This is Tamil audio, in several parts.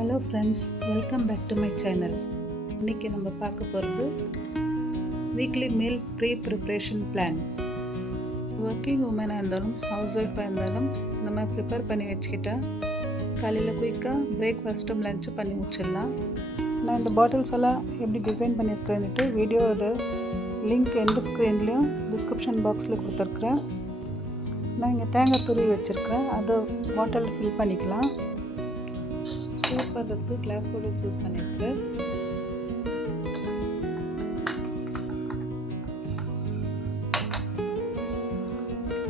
Hello friends, welcome back to my channel. இன்றைக்கி நம்ம பார்க்க போகிறது weekly meal preparation plan. Working உமனாக இருந்தாலும் ஹவுஸ் ஒய்ஃபாக இருந்தாலும் இந்த மாதிரி ப்ரிப்பேர் பண்ணி வச்சுக்கிட்டா காலையில் குயிக்காக பிரேக்ஃபாஸ்ட்டும் லஞ்சும் பண்ணி முடிச்சிடலாம். நான் இந்த பாட்டில்ஸ் எல்லாம் எப்படி டிசைன் பண்ணியிருக்கேன்னுட்டு வீடியோவோட லிங்க் எண்டு ஸ்க்ரீன்லேயும் டிஸ்கிரிப்ஷன் பாக்ஸில் கொடுத்துருக்குறேன். நான் இங்கே தேங்காய் துருவி வச்சுருக்கிறேன், அதை பாட்டில் ஃபில் பண்ணிக்கலாம். ஸ்டோர் பண்ணுறதுக்கு கிளாஸ் பாட்டில்ஸ் யூஸ் பண்ணியிருக்கேன்.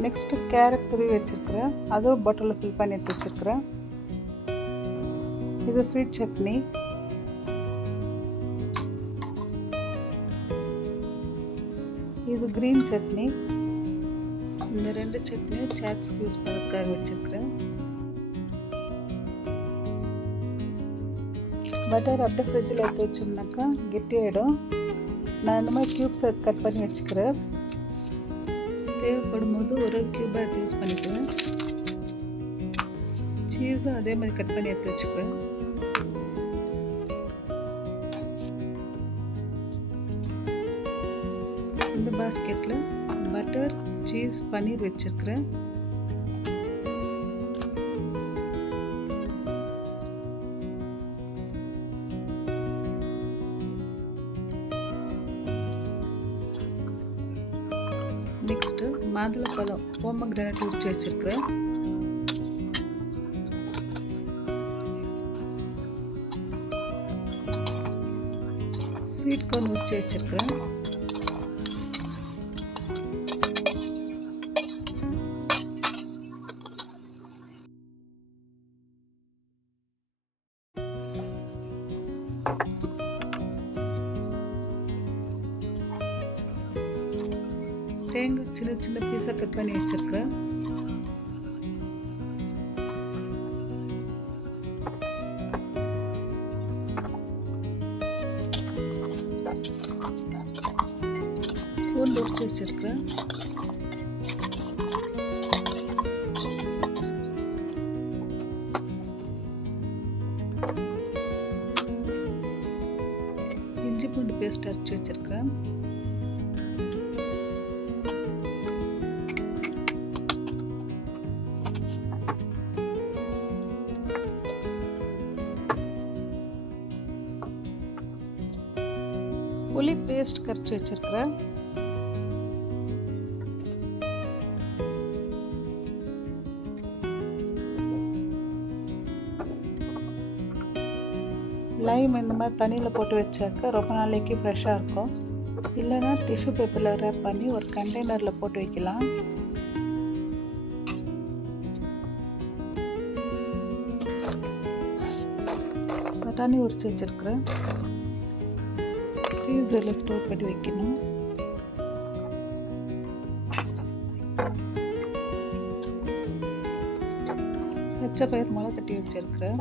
நெக்ஸ்ட்டு கேரட் துருவி வச்சுருக்கிறேன், அதுவும் பாட்டிலில் ஃபில் பண்ணி எடுத்து வச்சுருக்கிறேன். இது ஸ்வீட் சட்னி. இது க்ரீன் சட்னி. இந்த ரெண்டு சட்னியும் சாட்ஸ்க்கு யூஸ் பண்ணுறதுக்காக வச்சுருக்கிறேன். பட்டர் அப்படியே ஃப்ரிட்ஜில் எடுத்து வச்சோம்னாக்கா கெட்டியாகிடும். நான் இந்த மாதிரி க்யூப்ஸ் கட் பண்ணி வச்சுக்கிறேன். தேவைப்படும் போது ஒரு க்யூபாக எடுத்து யூஸ் பண்ணிக்குவேன். சீஸும் அதே மாதிரி கட் பண்ணி எடுத்து வச்சுக்குவேன். இந்த பாஸ்கெட்டில் பட்டர், சீஸ், பன்னீர் வச்சுருக்கிறேன். நெக்ஸ்ட்டு மாதுளப்பழம், போமக்ரானேட் உரிச்சு வச்சுருக்கிறேன். ஸ்வீட் கார்ன் உரிச்சு வச்சுருக்கிறேன். தேங்காய் சின்ன சின்ன பீஸாக கட் பண்ணி வச்சுருக்கிறேன். பூண்டு உரிச்சு வச்சுருக்கிறேன். இஞ்சி பூண்டு பேஸ்ட் அரைச்சி வச்சுருக்கிறேன். புளி பேஸ்ட் கரைச்சி வச்சுருக்கிறேன். லைம் இந்த மாதிரி தண்ணியில் போட்டு வச்சாக்க ரொம்ப நாளைக்கு ஃப்ரெஷ்ஷாக இருக்கும். இல்லைன்னா டிஷ்யூ பேப்பரில் ரேப் பண்ணி ஒரு கண்டெய்னரில் போட்டு வைக்கலாம். பட்டாணி உரிச்சு வச்சுருக்கிறேன். ஃப்ரீசரில் ஸ்டோர் பண்ணி வைக்கணும். பச்சை பயிர் முளை கட்டி வச்சிருக்கிறேன்.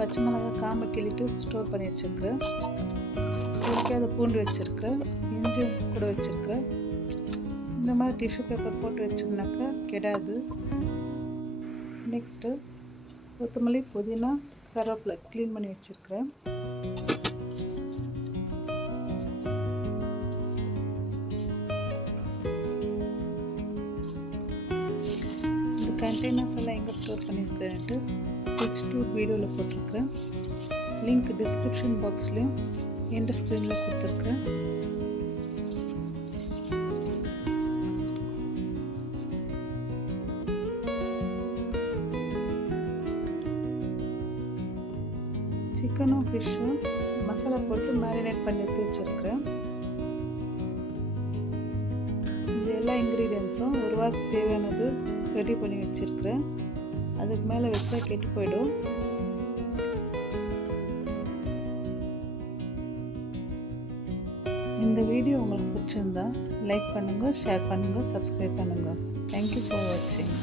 பச்சை மிளகாய் காம்பை கிள்ளிட்டு ஸ்டோர் பண்ணி வச்சுருக்கிறேன். உரிக்காத பூண்டு வச்சுருக்கிறேன். இஞ்சி கூட வச்சுருக்கிறேன். இந்த மாதிரி டிஷ்யூ பேப்பர் போட்டு வச்சோம்னாக்கா கெடாது. நெக்ஸ்ட்டு கொத்தமல்லி, புதினா, கருவேப்பிலை க்ளீன் பண்ணி வச்சுருக்கிறேன். இந்த கண்டெய்னர்ஸ் எல்லாம் எங்கே ஸ்டோர் பண்ணியிருக்கிறேன்ட்டு டூர் வீடியோவில் போட்டிருக்கிறேன். லிங்க் டிஸ்கிரிப்ஷன் பாக்ஸ்லேயும் எண்ட் ஸ்க்ரீனில் கொடுத்துருக்குறேன். சிக்கனும் ஃபிஷ்ஷும் மசாலா போட்டு மேரினேட் பண்ணி எடுத்து வச்சுருக்கிறேன். இந்த எல்லா இன்க்ரீடியன்ஸும் ஒரு வாரத்துக்கு தேவையானது ரெடி பண்ணி வச்சுருக்கிறேன். அதுக்கு மேலே வச்சா கெட்டு போயிடும். இந்த வீடியோ உங்களுக்கு பிடிச்சிருந்தா லைக் பண்ணுங்கள், ஷேர் பண்ணுங்கள், சப்ஸ்கிரைப் பண்ணுங்கள். தேங்க்யூ ஃபார் வாட்சிங்.